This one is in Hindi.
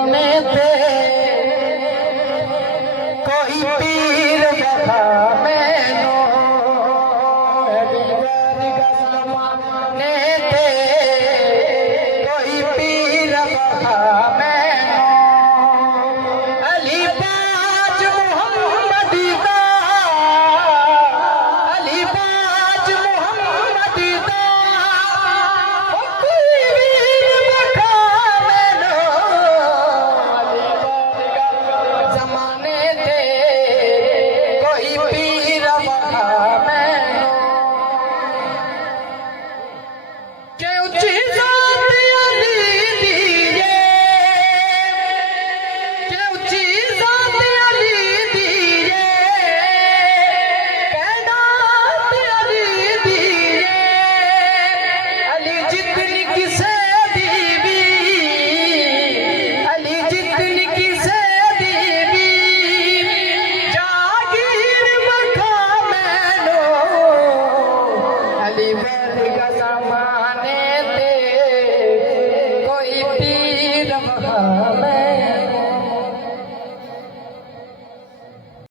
जमाने पे कोई पीर बता मैनो जमाने पे कोई पीर बता मैनो अली बाज मोहम्मद दा अली बाज मोहम्मद दा जमाने ते कोई पीर